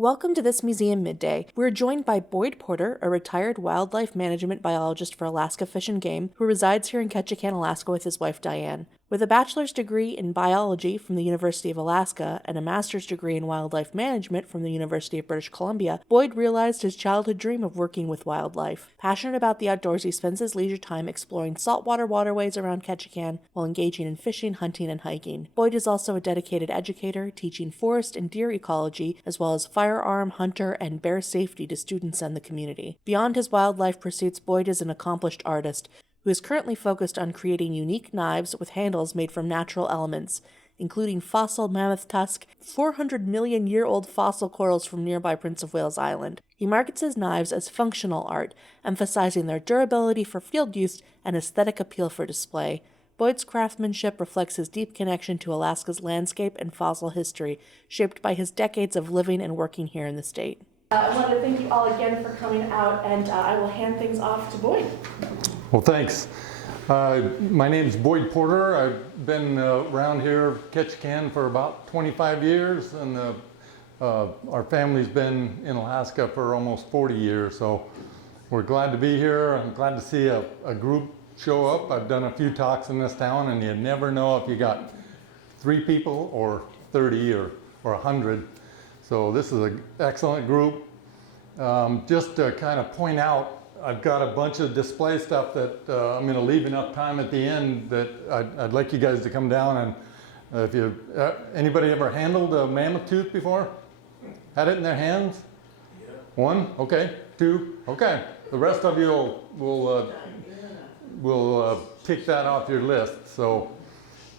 Welcome to this Museum Midday. We're joined by Boyd Porter, a retired wildlife management biologist for Alaska Fish and Game, who resides here in Ketchikan, Alaska with his wife Diane. With a bachelor's degree in biology from the University of Alaska and a master's degree in wildlife management from the University of British Columbia, Boyd realized his childhood dream of working with wildlife. Passionate about the outdoors, he spends his leisure time exploring saltwater waterways around Ketchikan while engaging in fishing, hunting, and hiking. Boyd is also a dedicated educator, teaching forest and deer ecology, as well as firearm, hunter, and bear safety to students and the community. Beyond his wildlife pursuits, Boyd is an accomplished artist who is currently focused on creating unique knives with handles made from natural elements, including fossil mammoth tusk, 400-million-year-old fossil corals from nearby Prince of Wales Island. He markets his knives as functional art, emphasizing their durability for field use and aesthetic appeal for display. Boyd's craftsmanship reflects his deep connection to Alaska's landscape and fossil history, shaped by his decades of living and working here in the state. I wanted to thank you all again for coming out, and I will hand things off to Boyd. Well, thanks. My name is Boyd Porter. I've been around here, Ketchikan, for about 25 years, and our family's been in Alaska for almost 40 years, so we're glad to be here. I'm glad to see a group show up. I've done a few talks in this town, and you never know if you got 3 people or 30 or 100. So this is an excellent group. Just to kind of point out, I've got a bunch of display stuff that I'm going to leave enough time at the end that I'd like you guys to come down and if you anybody ever handled a mammoth tooth before? Had it in their hands? Yeah. 1? Okay. 2? Okay. The rest of you will tick that off your list. So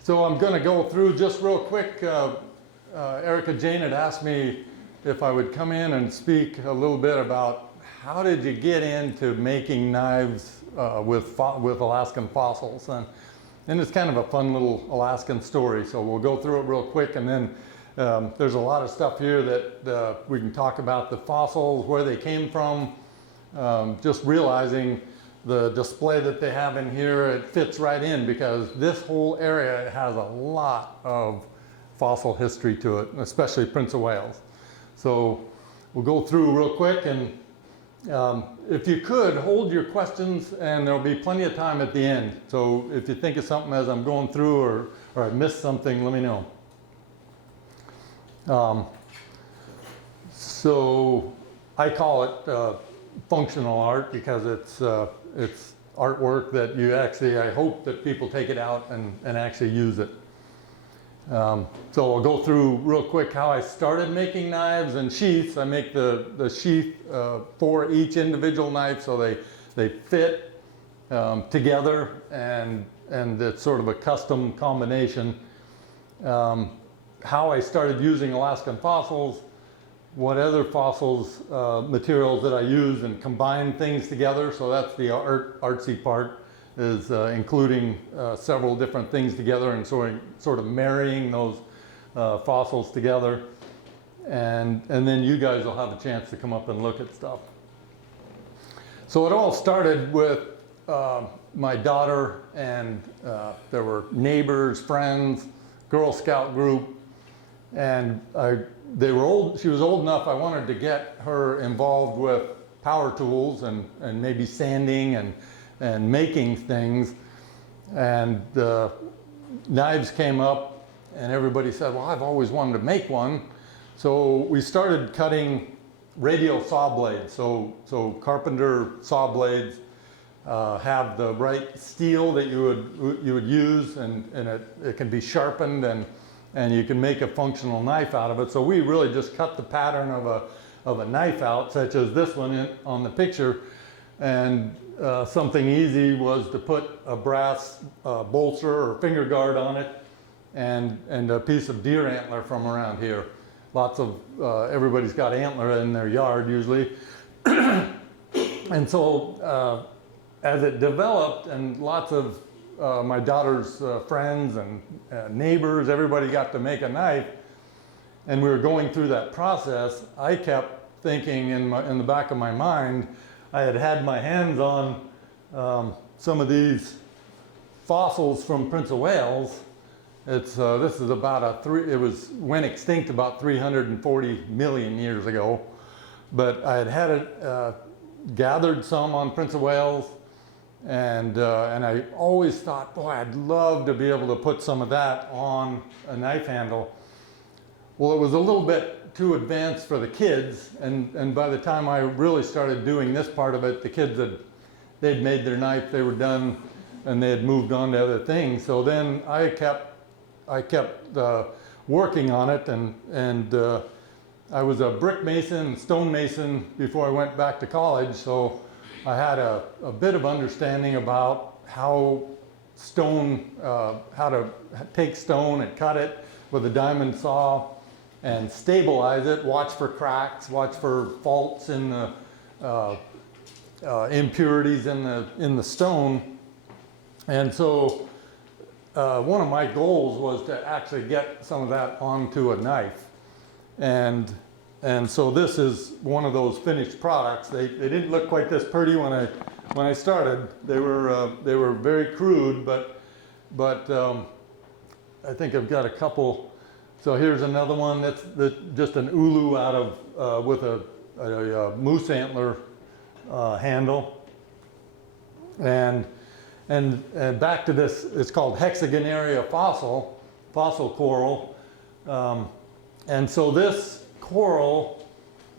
I'm going to go through just real quick. Erica Jane had asked me if I would come in and speak a little bit about how did you get into making knives with Alaskan fossils? And it's kind of a fun little Alaskan story, so we'll go through it real quick, and then there's a lot of stuff here that we can talk about the fossils, where they came from, just realizing the display that they have in here, it fits right in because this whole area has a lot of fossil history to it, especially Prince of Wales. So we'll go through real quick, and if you could, hold your questions, and there'll be plenty of time at the end. So if you think of something as I'm going through or I missed something, let me know. So I call it functional art because it's artwork that you actually, I hope that people take it out and actually use it. So I'll go through real quick how I started making knives and sheaths. I make the sheath for each individual knife so they fit together and it's sort of a custom combination. How I started using Alaskan fossils, what other fossils, materials that I use and combine things together. So that's the artsy part, is including several different things together and sort of marrying those fossils together. And then you guys will have a chance to come up and look at stuff. So it all started with my daughter, and there were neighbors, friends, Girl Scout group, and they were old. She was old enough, I wanted to get her involved with power tools and maybe sanding and making things, and the knives came up and everybody said, well, I've always wanted to make one. So we started cutting radial saw blades. So carpenter saw blades have the right steel that you would use, and it can be sharpened, and you can make a functional knife out of it. So we really just cut the pattern of a knife out, such as this one on the picture, and something easy was to put a brass bolster or finger guard on it and a piece of deer antler from around here. Lots of, everybody's got antler in their yard usually. And so as it developed, and lots of my daughter's friends and neighbors, everybody got to make a knife, and we were going through that process, I kept thinking in the back of my mind, I had my hands on some of these fossils from Prince of Wales, This is about it went extinct about 340 million years ago. But I had it gathered some on Prince of Wales, and I always thought, boy, I'd love to be able to put some of that on a knife handle. Well, it was a little bit too advanced for the kids, and by the time I really started doing this part of it, the kids they'd made their knife, they were done, and they had moved on to other things. So then I kept working on it, and I was a brick mason, stone mason before I went back to college, so I had a bit of understanding about how to take stone and cut it with a diamond saw and stabilize it, watch for cracks, watch for faults in the impurities in the stone. And so one of my goals was to actually get some of that onto a knife. And so this is one of those finished products. They didn't look quite this pretty when I started. They were very crude, but I think I've got a couple. So here's another one that's just an ulu out of with a moose antler handle. And back to this, it's called Hexagonaria fossil coral. And so this coral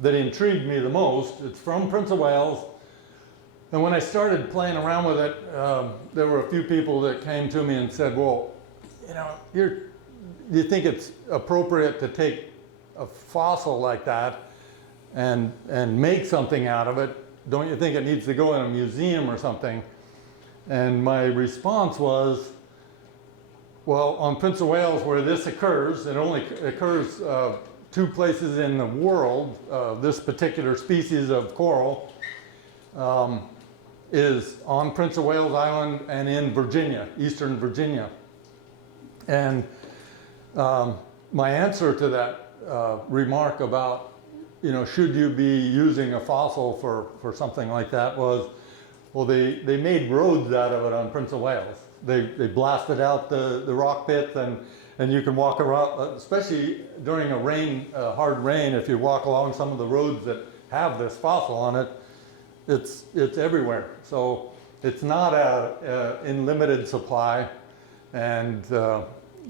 that intrigued me the most, it's from Prince of Wales. And when I started playing around with it, there were a few people that came to me and said, well, you know, you think it's appropriate to take a fossil like that and make something out of it? Don't you think it needs to go in a museum or something? And my response was, well, on Prince of Wales, where this occurs, it only occurs 2 places in the world. This particular species of coral is on Prince of Wales Island and in Virginia, eastern Virginia. And my answer to that remark about, you know, should you be using a fossil for something like that was, well, they made roads out of it on Prince of Wales. They blasted out the rock pits, and you can walk around, especially during a hard rain, if you walk along some of the roads that have this fossil on it, it's everywhere. So it's not in limited supply, and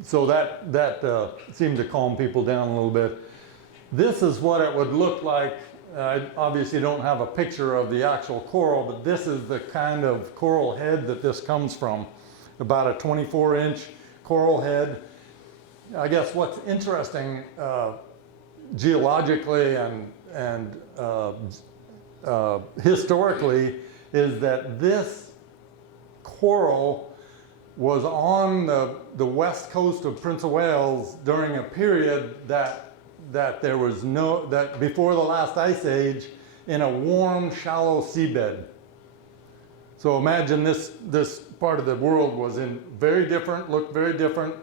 so that seemed to calm people down a little bit. This is what it would look like. I obviously don't have a picture of the actual coral, but this is the kind of coral head that this comes from. About a 24-inch coral head. I guess what's interesting geologically and historically is that this coral was on the west coast of Prince of Wales during a period that there was that before the last ice age, in a warm, shallow seabed. So imagine this part of the world was looked very different.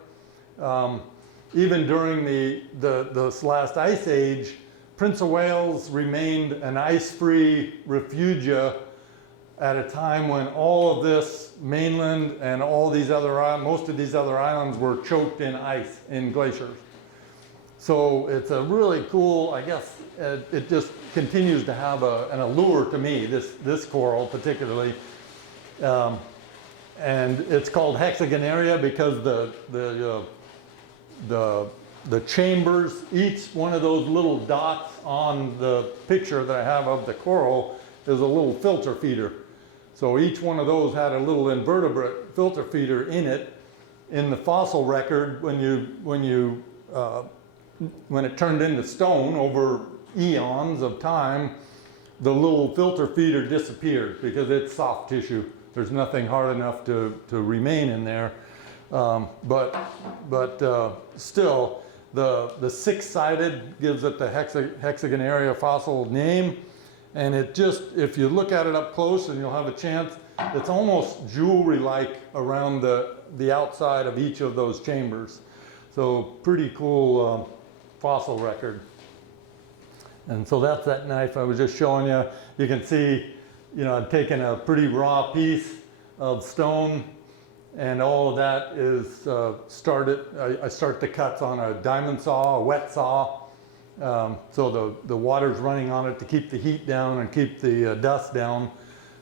Even during this last ice age, Prince of Wales remained an ice-free refugia at a time when all of this mainland and all these most of these other islands were choked in ice, in glaciers. So it's a really cool, I guess, it just continues to have an allure to me, this coral particularly. And it's called Hexagonaria because the chambers, each one of those little dots on the picture that I have of the coral is a little filter feeder. So each one of those had a little invertebrate filter feeder in it. In the fossil record, when it turned into stone over eons of time, the little filter feeder disappeared because it's soft tissue. There's nothing hard enough to remain in there. But still, the six-sided gives it the Hexagonaria fossil name. And it just, if you look at it up close and you'll have a chance, it's almost jewelry-like around the outside of each of those chambers. So pretty cool fossil record. And so that's that knife I was just showing you. You can see, you know, I've taken a pretty raw piece of stone And all of that is I start the cuts on a diamond saw, a wet saw. So the water's running on it to keep the heat down and keep the dust down.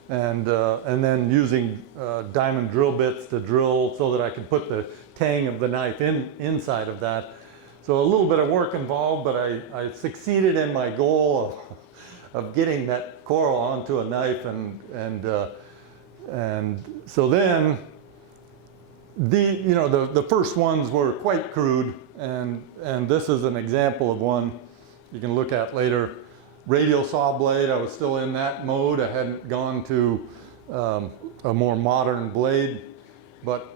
And then using diamond drill bits to drill so that I can put the tang of the knife inside of that. So a little bit of work involved, but I succeeded in my goal of getting that coral onto a knife, and so then the first ones were quite crude, and this is an example of one you can look at later. Radial saw blade, I was still in that mode. I hadn't gone to a more modern blade, but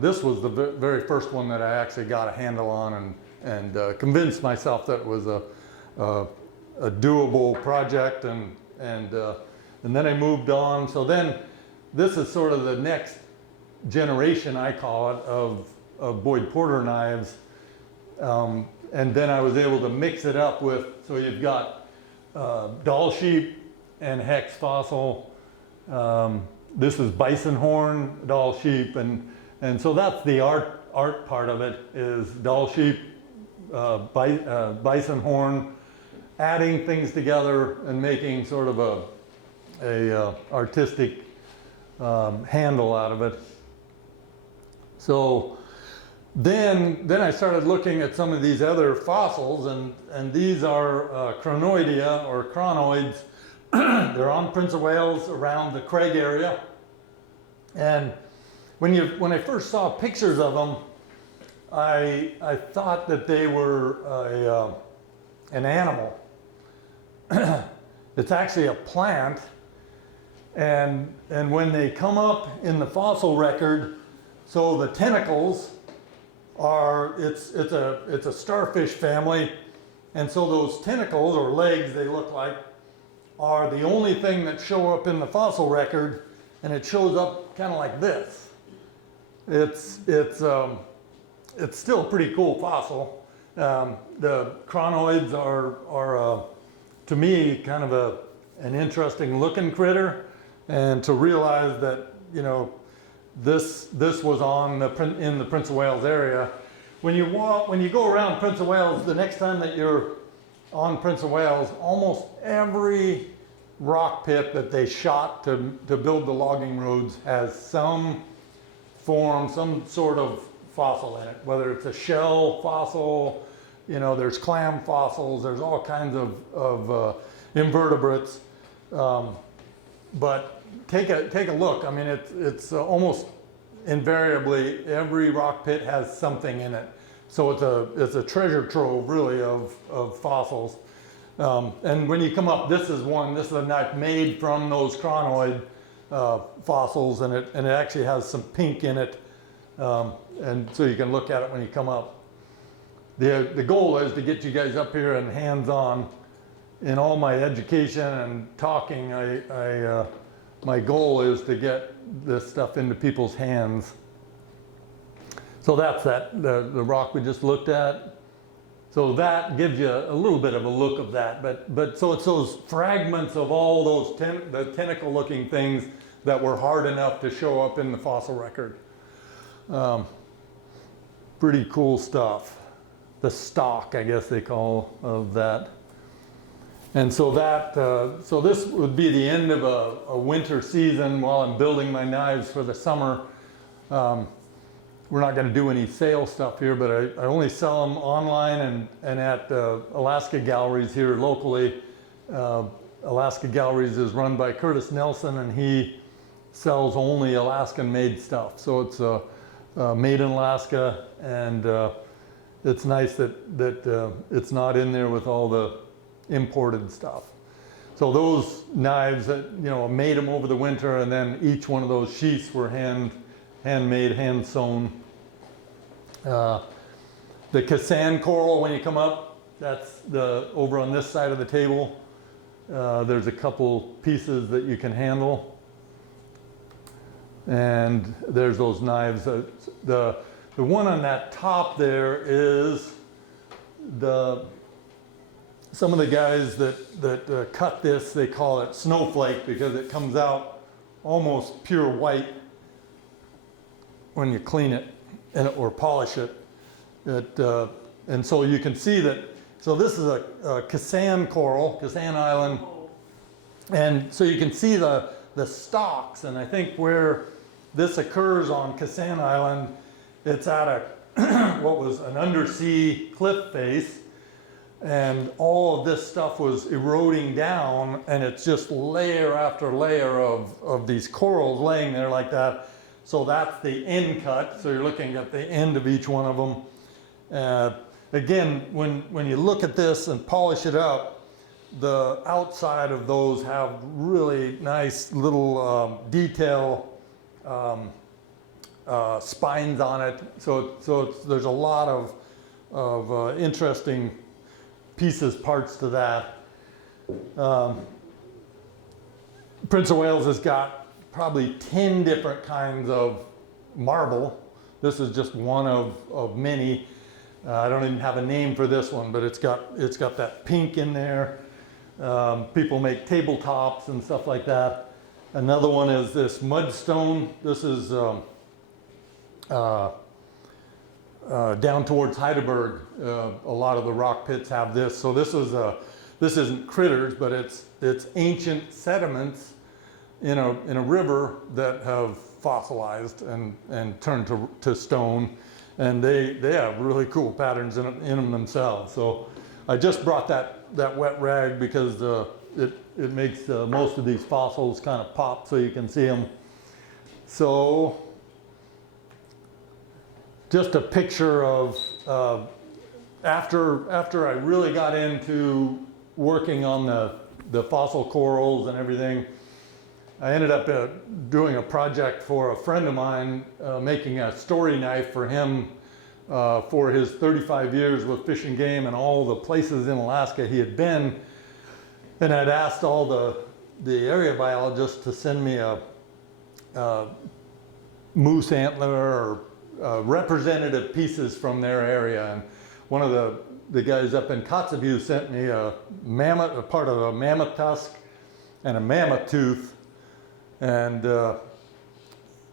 this was the very first one that I actually got a handle on and convinced myself that it was a doable project, and then I moved on. So then this is sort of the next generation, I call it, of Boyd Porter knives, and then I was able to mix it up with, so you've got doll sheep and hex fossil. This is bison horn, doll sheep, and so that's the art part of it, is doll sheep, bison horn, adding things together and making sort of a artistic handle out of it. So then I started looking at some of these other fossils, and these are Cronoidea, or cronoids. They're on Prince of Wales around the Craig area. And when I first saw pictures of them, I thought that they were an animal. It's actually a plant, and when they come up in the fossil record, so the tentacles are, it's a starfish family, and so those tentacles, or legs they look like, are the only thing that show up in the fossil record, and it shows up kind of like this. It's still a pretty cool fossil. The cronoids are to me kind of an interesting looking critter, and to realize that, you know, this was in the Prince of Wales area. When you go around Prince of Wales, the next time that you're on Prince of Wales, almost every rock pit that they shot to build the logging roads has some form, some sort of fossil in it, whether it's a shell fossil, you know, there's clam fossils, there's all kinds of invertebrates. But take a look. I mean, it's almost invariably every rock pit has something in it. So it's a treasure trove, really, of fossils. And when you come up, this is a knife made from those cronoid fossils, and it actually has some pink in it, and so you can look at it when you come up. The goal is to get you guys up here and hands-on. In all my education and talking, my goal is to get this stuff into people's hands. So that's the rock we just looked at. So that gives you a little bit of a look of that, but so it's those fragments of all those the tentacle-looking things that were hard enough to show up in the fossil record. Pretty cool stuff. The stalk, I guess they call of that. And so so this would be the end of a winter season while I'm building my knives for the summer. We're not going to do any sale stuff here, but I only sell them online and at Alaska Galleries here locally. Alaska Galleries is run by Curtis Nelson, and he sells only Alaskan-made stuff. So it's made in Alaska, and it's nice that it's not in there with all the imported stuff. So those knives that, you know, made them over the winter, and then each one of those sheaths were handmade, hand sewn. The Kasaan coral, when you come up, that's over on this side of the table. There's a couple pieces that you can handle, and there's those knives. The one on that top there is some of the guys that cut this, they call it snowflake because it comes out almost pure white. when you clean it or polish it. And so you can see that, so this is a Kasaan coral, Kasaan Island. And so you can see the stalks, and I think where this occurs on Kasaan Island, it's at a what was an undersea cliff face, and all of this stuff was eroding down, and it's just layer after layer of these corals laying there like that. So that's the end cut, so you're looking at the end of each one of them. Again, when you look at this and polish it up, the outside of those have really nice little detail spines on it. So there's a lot of interesting pieces, parts to that. Prince of Wales has got probably 10 different kinds of marble. This is just one of many. I don't even have a name for this one, but it's got that pink in there. People make tabletops and stuff like that. Another one is this mudstone. This is down towards Heidelberg. A lot of the rock pits have this. So this isn't critters, but it's ancient sediments in a river that have fossilized and turned to stone. And they have really cool patterns in them themselves. So I just brought that wet rag because it makes most of these fossils kind of pop so you can see them. So just a picture of after I really got into working on the fossil corals and everything, I ended up doing a project for a friend of mine, making a story knife for him for his 35 years with Fish and Game and all the places in Alaska he had been. And I'd asked all the area biologists to send me a moose antler or representative pieces from their area. And one of the guys up in Kotzebue sent me a part of a mammoth tusk and a mammoth tooth. And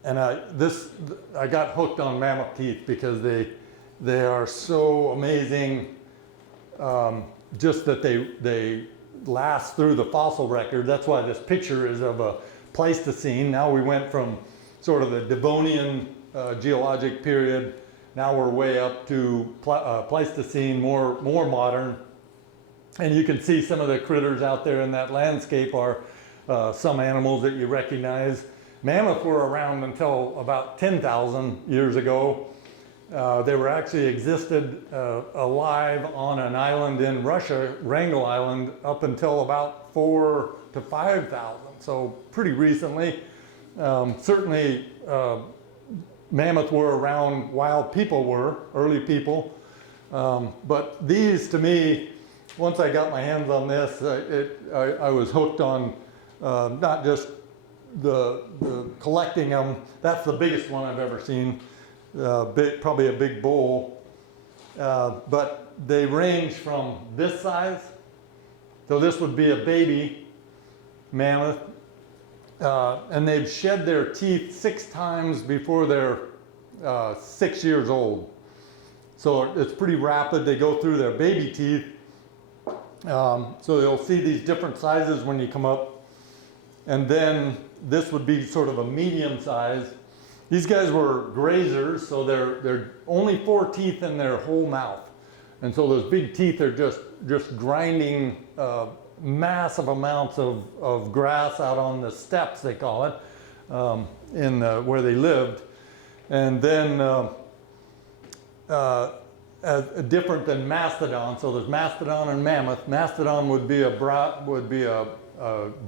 I got hooked on mammoth teeth because they are so amazing. Just that they last through the fossil record. That's why this picture is of a Pleistocene. Now we went from sort of the Devonian geologic period. Now we're way up to Pleistocene, more modern. And you can see some of the critters out there in that landscape are some animals that you recognize. Mammoth were around until about 10,000 years ago. They were actually existed alive on an island in Russia, Wrangel Island, up until about 4,000 to 5,000. So pretty recently. Certainly mammoth were around while people were, early people. But these, to me, once I got my hands on this, I was hooked on not just the collecting them. That's the biggest one I've ever seen. Probably a big bowl. But they range from this size. So this would be a baby mammoth. And they've shed their teeth 6 times before they're 6 years old. So it's pretty rapid. They go through their baby teeth. So you'll see these different sizes when you come up. And then this would be sort of a medium size. These guys were grazers, so they're only 4 teeth in their whole mouth. And so those big teeth are just grinding massive amounts of grass out on the steppes, they call it, where they lived. And then different than mastodon. So there's mastodon and mammoth. Mastodon would be a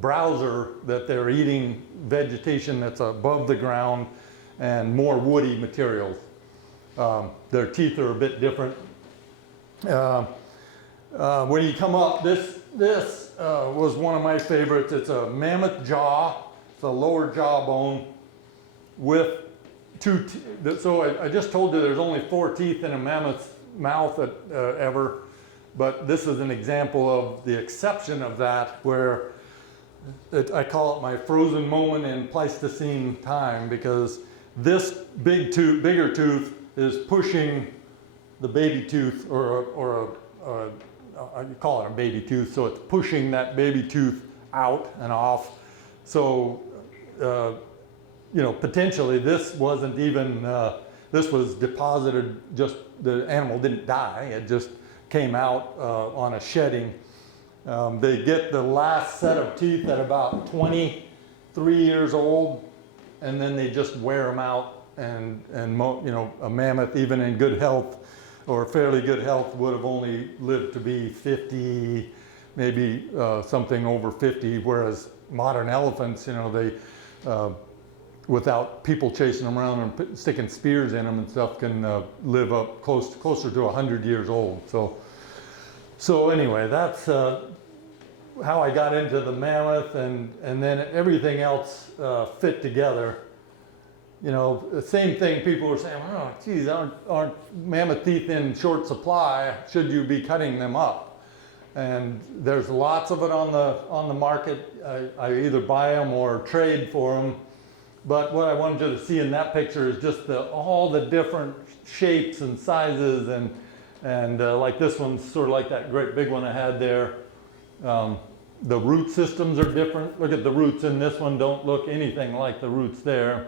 browser that they're eating vegetation that's above the ground and more woody materials. Their teeth are a bit different. When you come up, this was one of my favorites. It's a mammoth jaw. It's a lower jawbone with 2 teeth. So I just told you there's only 4 teeth in a mammoth's mouth ever, but this is an example of the exception of that, where I call it my frozen moment in Pleistocene time, because This bigger tooth is pushing the baby tooth, or you call it a baby tooth, so it's pushing that baby tooth out and off. So, you know, potentially this wasn't even, this was deposited, just the animal didn't die, it just came out on a shedding. They get the last set of teeth at about 23 years old, and then they just wear them out, and you know, a mammoth, even in good health or fairly good health, would have only lived to be 50, maybe something over 50, whereas modern elephants, you know, they, without people chasing them around and sticking spears in them and stuff, can live up closer to 100 years old. So anyway, that's how I got into the mammoth, and then everything else fit together. You know, the same thing, people were saying, oh, geez, aren't mammoth teeth in short supply? Should you be cutting them up? And there's lots of it on the market. I either buy them or trade for them. But what I wanted you to see in that picture is just all the different shapes and sizes, and like this one's sort of like that great big one I had there. The root systems are different. Look at the roots in this one, don't look anything like the roots there.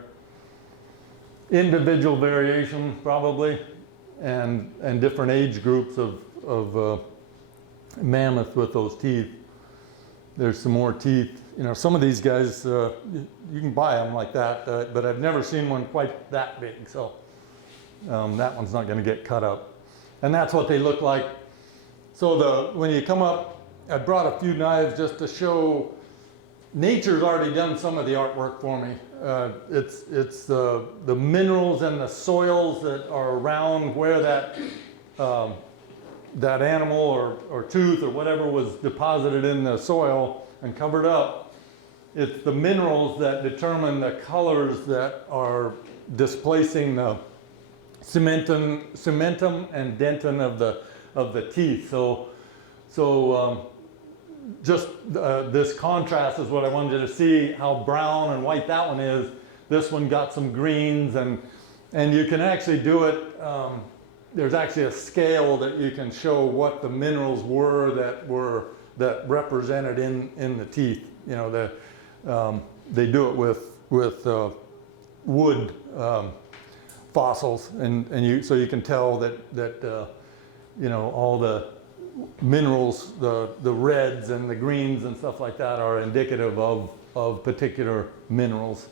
Individual variation probably, and different age groups of mammoth with those teeth. There's some more teeth. You know, some of these guys, you can buy them like that, but I've never seen one quite that big, so that one's not going to get cut up. And that's what they look like. So when you come up, I brought a few knives just to show nature's already done some of the artwork for me. It's the minerals and the soils that are around where that animal or tooth or whatever was deposited in the soil and covered up. It's the minerals that determine the colors that are displacing the cementum and dentin of the teeth. So just this contrast is what I wanted you to see, how brown and white that one is. This one got some greens, and you can actually do it. There's actually a scale that you can show what the minerals were that represented in the teeth. You know, they do it with wood fossils, and so you can tell that you know, all the minerals, the reds and the greens and stuff like that are indicative of particular minerals.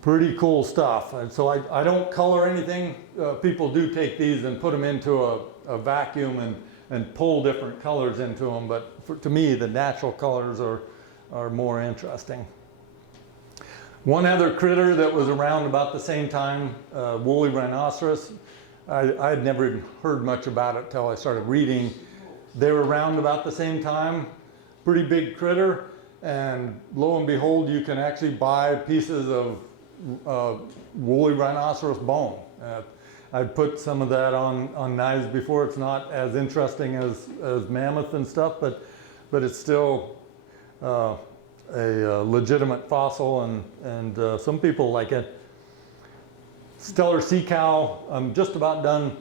Pretty cool stuff. And so I don't color anything. People do take these and put them into a vacuum and pull different colors into them, but to me the natural colors are more interesting. One other critter that was around about the same time, woolly rhinoceros. I had never even heard much about it till I started reading. They were around about the same time. Pretty big critter, and lo and behold, you can actually buy pieces of woolly rhinoceros bone. I've put some of that on knives before. It's not as interesting as mammoth and stuff, but it's still a legitimate fossil, and some people like it. Steller sea cow, I'm just about done.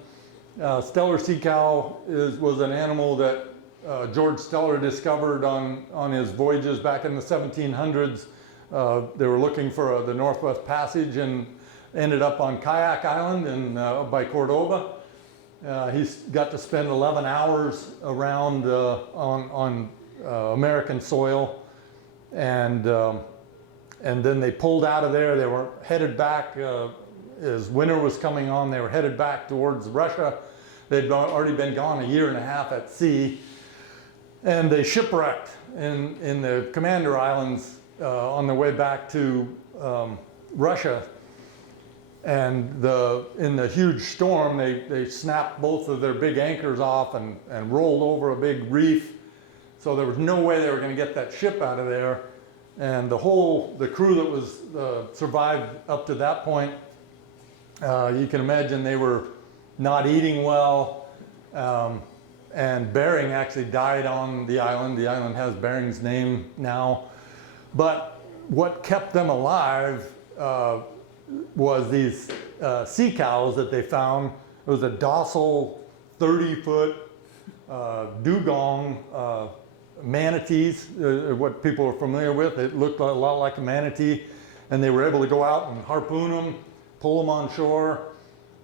Steller sea cow was an animal that George Steller discovered on his voyages back in the 1700s. They were looking for the Northwest Passage and ended up on Kayak Island by Cordoba. He got to spend 11 hours around on American soil, and then they pulled out of there. They were headed back. As winter was coming on, they were headed back towards Russia. They'd already been gone 1.5 years at sea, and they shipwrecked in the Commander Islands on their way back to Russia. And in the huge storm, they snapped both of their big anchors off and rolled over a big reef. So there was no way they were going to get that ship out of there. And the crew that was survived up to that point, you can imagine they were not eating well. And Bering actually died on the island. The island has Bering's name now. But what kept them alive was these sea cows that they found. It was a docile 30-foot dugong manatees, what people are familiar with. It looked a lot like a manatee, and they were able to go out and harpoon them, pull them on shore.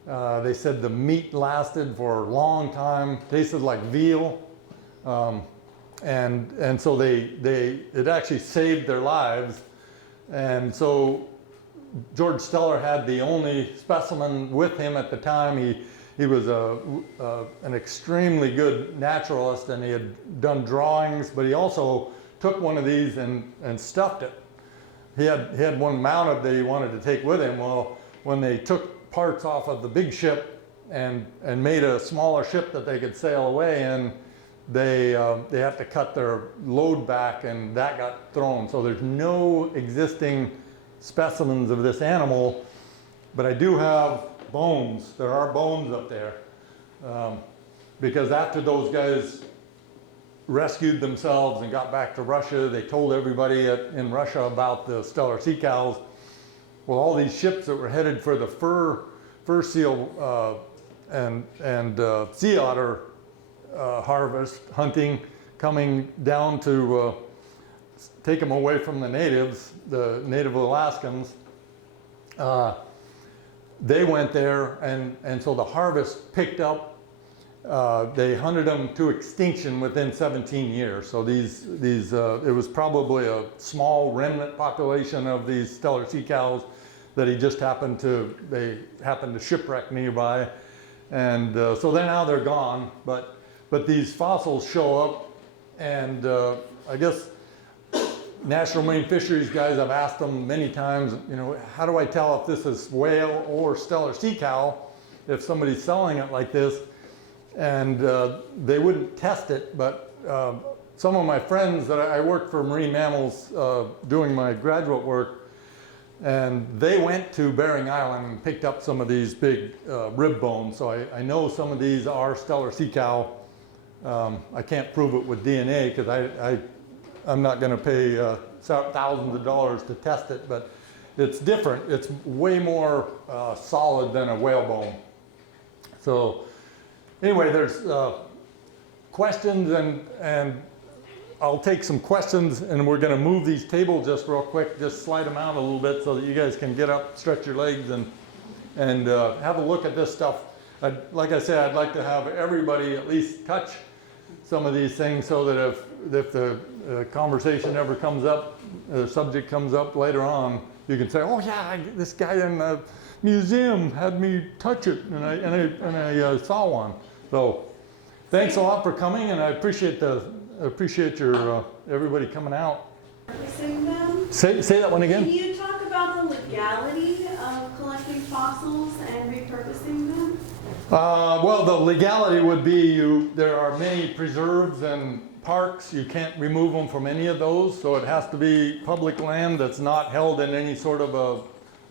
They said the meat lasted for a long time, tasted like veal, and so it actually saved their lives. And so George Steller had the only specimen with him at the time. He was an extremely good naturalist, and he had done drawings, but he also took one of these and stuffed it. He had one mounted that he wanted to take with him. Well, when they took parts off of the big ship and made a smaller ship that they could sail away in, they had to cut their load back, and that got thrown. So there's no existing specimens of this animal, but I do have bones. There are bones up there, because after those guys rescued themselves and got back to Russia, they told everybody in Russia about the Steller sea cows. Well, all these ships that were headed for the fur seal and sea otter harvest, hunting, coming down to take them away from the natives, the native Alaskans, they went there, and so the harvest picked up. They hunted them to extinction within 17 years. So it was probably a small remnant population of these Steller sea cows that they happened to shipwreck nearby, and so they're gone. But these fossils show up, and I guess National Marine Fisheries guys, I've asked them many times, how do I tell if this is whale or Steller sea cow if somebody's selling it like this? And they wouldn't test it, but some of my friends that I worked for marine mammals doing my graduate work, and they went to Bering Island and picked up some of these big rib bones. So I know some of these are Steller sea cow. I can't prove it with DNA because I'm not going to pay thousands of dollars to test it, but it's different. It's way more solid than a whale bone. So anyway, there's questions, and I'll take some questions, and we're going to move these tables just real quick, just slide them out a little bit so that you guys can get up, stretch your legs, and have a look at this stuff. Like I said, I'd like to have everybody at least touch some of these things so that if the conversation ever comes up, the subject comes up later on, you can say, oh yeah, this guy in the museum had me touch it, and I saw one. So thanks a lot for coming, and I appreciate your everybody coming out. Say that one again. Can you talk about the legality of collecting fossils and repurposing them? Well, the legality would be there are many preserves and parks. You can't remove them from any of those, so it has to be public land that's not held in any sort of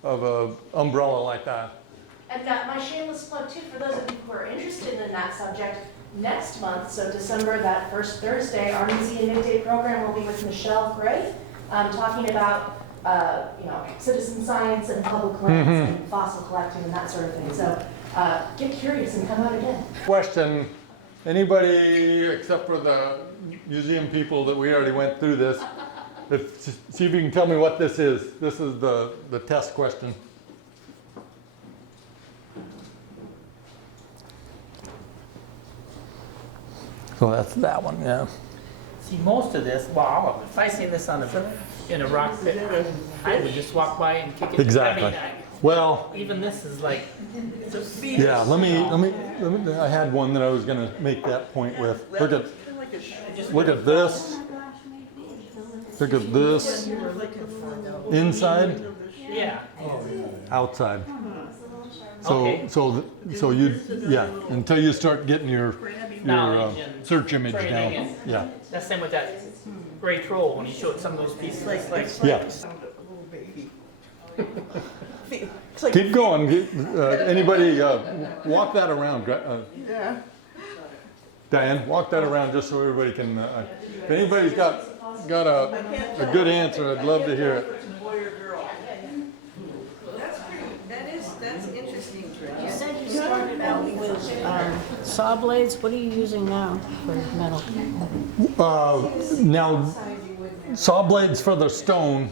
a umbrella like that. And my shameless plug too, for those of you who are interested in that subject, next month, so December, that first Thursday, our Museum Midday program will be with Michelle Gray, talking about citizen science and public lands and fossil collecting and that sort of thing. So get curious and come out again. Question, anybody except for the museum people that we already went through this, see if you can tell me what this is. This is the test question. So that's that one, yeah. See, most of this, well, all of it, if I see this in a rock pit, I would just walk by and kick it. Exactly. I mean, Well, even this is like, yeah, let me, I had one that I was gonna make that point with. Look at this. Look at this. Inside, yeah. outside. So, Okay. so you, yeah, until you start getting your Knowledge and search image training down. and- Yeah, That's the same with that gray troll when he showed some of those pieces. yeah. Keep going. Anybody, walk that around. Yeah. Diane, walk that around just so everybody can, if anybody's got a good answer, I'd love to hear it. Boy or girl. That's pretty That's interesting, You Tricia. said you started out with saw blades. What are you using now for metal? Now, saw blades for the stone,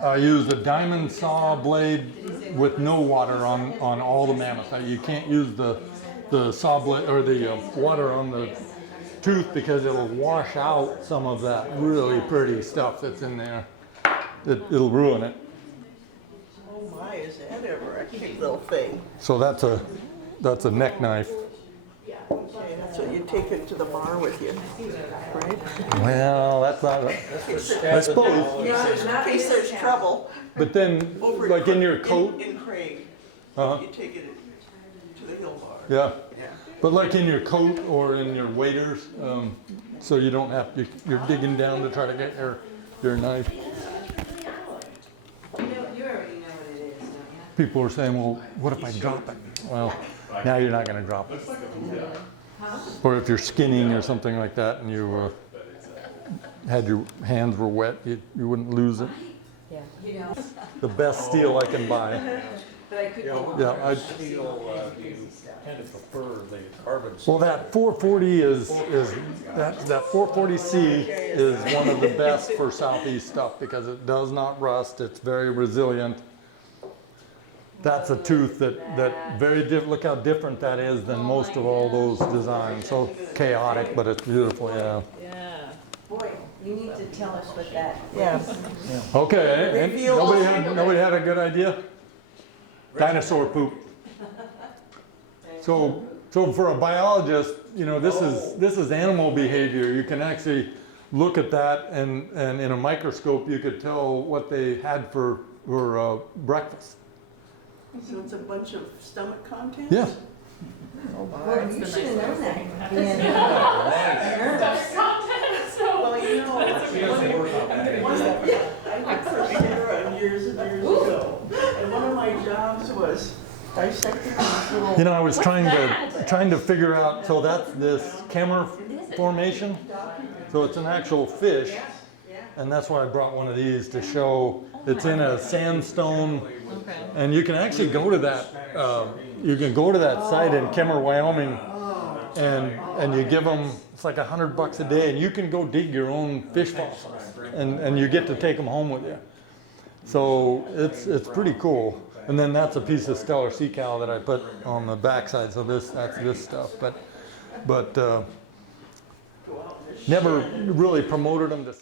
I use a diamond saw blade with no water on all the mammoths. Now, you can't use the saw blade or the water on the tooth because it'll wash out some of that really pretty stuff that's in there. It'll ruin it. Oh my, is that ever a cute little thing? So that's a neck knife. Okay, so you take it to the bar with you, right? Well, that's not. I suppose. In case there's trouble. But then, Over like in your coat. In Craig, Uh-huh. you take it to the hill bar. Yeah. Yeah. But like in your coat or in your waders, so you don't have to, you're digging down to try to get your knife. You already know what it is, don't you? People are saying, well, what if I drop it? Well, now you're not going to drop it. Or if you're skinning or something like that and you had your hands were wet, you wouldn't lose it. You know, The best steel I can buy. but I could go on. Yeah, Steel, do you tend to prefer the carbon? well, that 440 is that 440C is one of the best for southeast stuff because it does not rust. It's very resilient. That's a tooth that very look how different that is than most of all those designs. So chaotic, but it's beautiful. Yeah. Yeah. Boy, you need to tell us what that Yeah. Okay. And nobody had a good idea. Dinosaur poop. So for a biologist, you know, this is animal behavior. You can actually look at that and in a microscope you could tell what they had for breakfast. So it's a bunch of stomach contents? Yeah. Well, you should have known that. Well, you know, I worked for Sarah years and years ago. And one of my jobs was dissecting these little. You know, I was trying to figure out. So that's this camera formation. So it's an actual fish, and that's why I brought one of these to show. It's in a sandstone, and you can actually go to that. You can go to that site in Kemmer, Wyoming, and you give them. It's like $100 a day, and you can go dig your own fish fossils, and you get to take them home with you. So it's pretty cool. And then that's a piece of Steller sea cow that I put on the backside. So that's this stuff, but never really promoted them to.